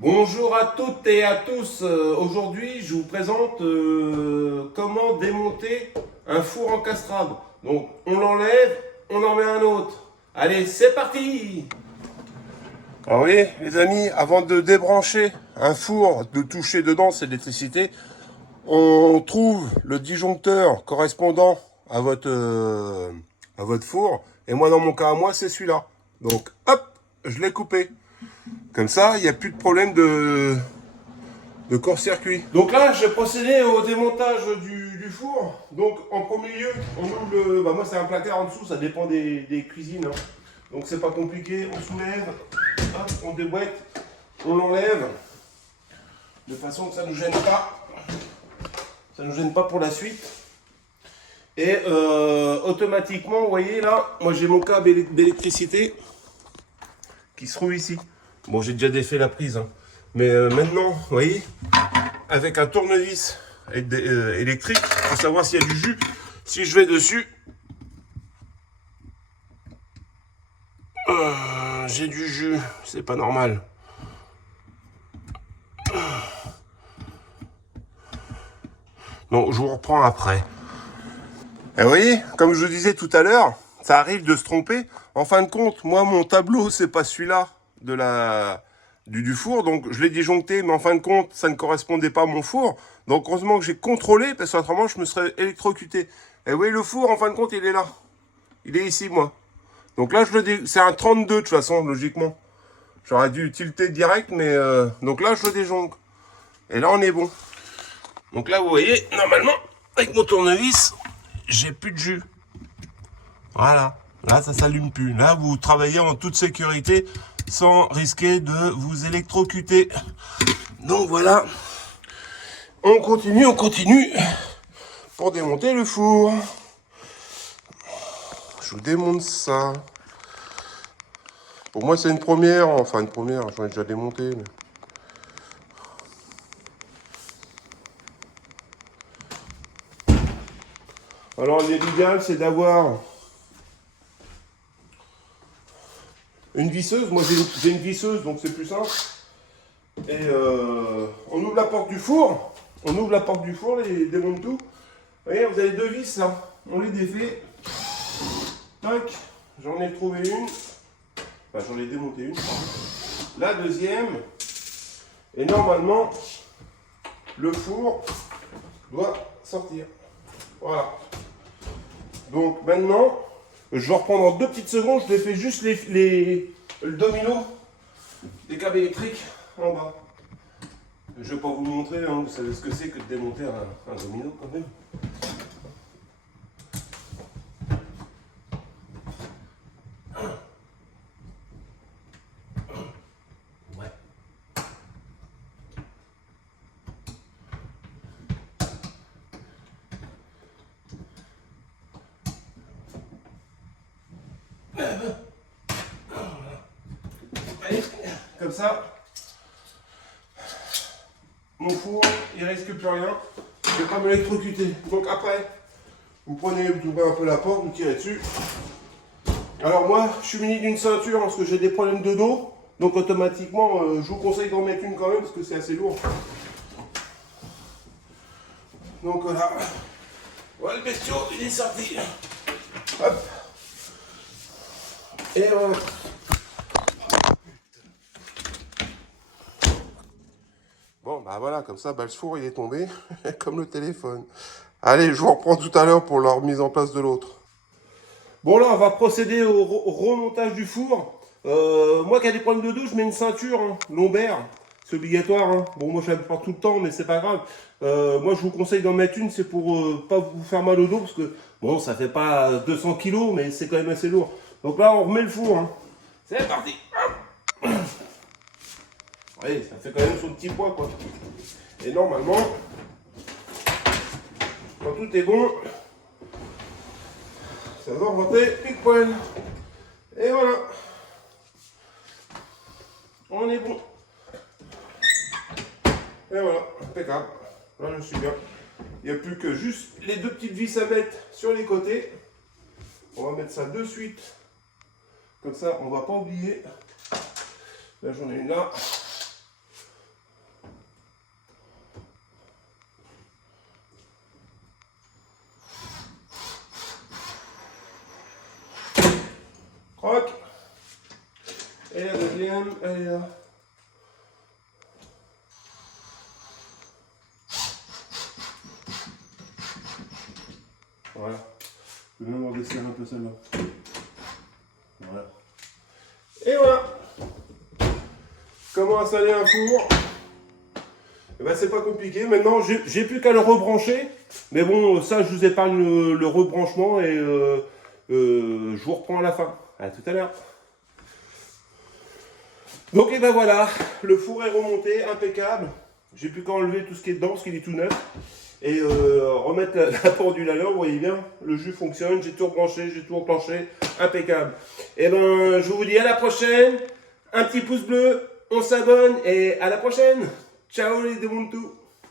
Bonjour à toutes et à tous. Aujourd'hui, je vous présente comment démonter un four encastrable. Donc, on l'enlève, on en met un autre. Allez, c'est parti. Ah oui, les amis, avant de débrancher un four, de toucher dedans cette électricité, on trouve le disjoncteur correspondant à votre four. Et moi, dans mon cas à moi, c'est celui-là. Donc, hop, je l'ai coupé. Comme ça, il n'y a plus de problème de court-circuit. Donc là, je vais procéder au démontage du four. Donc en premier lieu, on ouvre le... Bah moi c'est un placard en dessous, ça dépend des cuisines. Hein. Donc c'est pas compliqué, on soulève, hop, on déboîte, on l'enlève, de façon que ça ne nous gêne pas. Ça ne nous gêne pas pour la suite. Et automatiquement, vous voyez là, moi j'ai mon câble d'électricité qui se trouve ici. Bon, j'ai déjà défait la prise. Hein. Mais maintenant, vous voyez, avec un tournevis électrique, pour savoir s'il y a du jus. Si je vais dessus, j'ai du jus, c'est pas normal. Donc je vous reprends après. Et vous voyez, comme je vous disais tout à l'heure, ça arrive de se tromper. En fin de compte, moi mon tableau, c'est pas celui-là du four, donc je l'ai disjoncté, mais en fin de compte, ça ne correspondait pas à mon four. Donc heureusement que j'ai contrôlé, parce qu'autrement je me serais électrocuté. Et vous voyez, le four, en fin de compte, il est là. Il est ici, moi. Donc là, c'est un 32 de toute façon, logiquement. J'aurais dû tilter direct, mais donc là, je le déjongle. Et là, on est bon. Donc là, vous voyez, normalement, avec mon tournevis, j'ai plus de jus. Voilà. Là, ça s'allume plus. Là, vous travaillez en toute sécurité sans risquer de vous électrocuter. Donc voilà. On continue pour démonter le four. Je vous démonte ça. Pour moi, c'est une première. Enfin, une première, j'en ai déjà démonté. Mais... Alors, l'idéal, c'est d'avoir une visseuse. Moi, j'ai une visseuse, donc c'est plus simple. Et on ouvre la porte du four. On ouvre la porte du four, les démonte tout. Vous voyez, vous avez deux vis là. On les défait. Tac. J'en ai trouvé une. Enfin, j'en ai démonté une. La deuxième. Et normalement, le four doit sortir. Voilà. Donc maintenant, je vais reprendre en 2 petites secondes. Je fais juste le domino des câbles électriques en bas. Je ne vais pas vous montrer, hein, vous savez ce que c'est que de démonter un domino quand même. Ouais. Allez, comme ça, mon four, il risque plus rien. Je ne vais pas me l'électrocuter. Donc après, vous prenez, vous ouvrez un peu la porte, vous tirez dessus. Alors moi, je suis muni d'une ceinture parce que j'ai des problèmes de dos. Donc automatiquement, je vous conseille d'en mettre une quand même parce que c'est assez lourd. Donc voilà. Voilà le bestiau, il est sorti. Hop. Et voilà. Bon, bah voilà, comme ça, bah, le four, il est tombé, comme le téléphone. Allez, je vous reprends tout à l'heure pour la remise en place de l'autre. Bon, là, on va procéder au remontage du four. Moi qui ai des problèmes de dos, je mets une ceinture hein, lombaire. C'est obligatoire. Hein. Bon, moi, je la mets pas tout le temps, mais c'est pas grave. Moi, je vous conseille d'en mettre une, c'est pour pas vous faire mal au dos, parce que, bon, ça fait pas 200 kilos, mais c'est quand même assez lourd. Donc là, on remet le four. Hein. C'est parti. Oui, ça fait quand même son petit poids, quoi. Et normalement, quand tout est bon, ça va rentrer pile poil. Et voilà. On est bon. Et voilà, impeccable. Là, je suis bien. Il n'y a plus que juste les deux petites vis à mettre sur les côtés. On va mettre ça de suite. Comme ça, on ne va pas oublier. Là, j'en ai une là. elle est là. Voilà. Je vais même redesserrer un peu celle-là. Voilà. Et voilà. Comment installer un four? Eh ben, c'est pas compliqué. Maintenant, j'ai plus qu'à le rebrancher. Mais bon, ça, je vous épargne le rebranchement et je vous reprends à la fin. À tout à l'heure. Donc, et ben voilà, le four est remonté, impeccable. J'ai plus qu'à enlever tout ce qui est dedans, parce qu'il est tout neuf. Et remettre la pendule à l'heure, vous voyez bien, le jus fonctionne, j'ai tout rebranché, j'ai tout enclenché, impeccable. Et ben, je vous dis à la prochaine, un petit pouce bleu, on s'abonne et à la prochaine. Ciao les Demontou.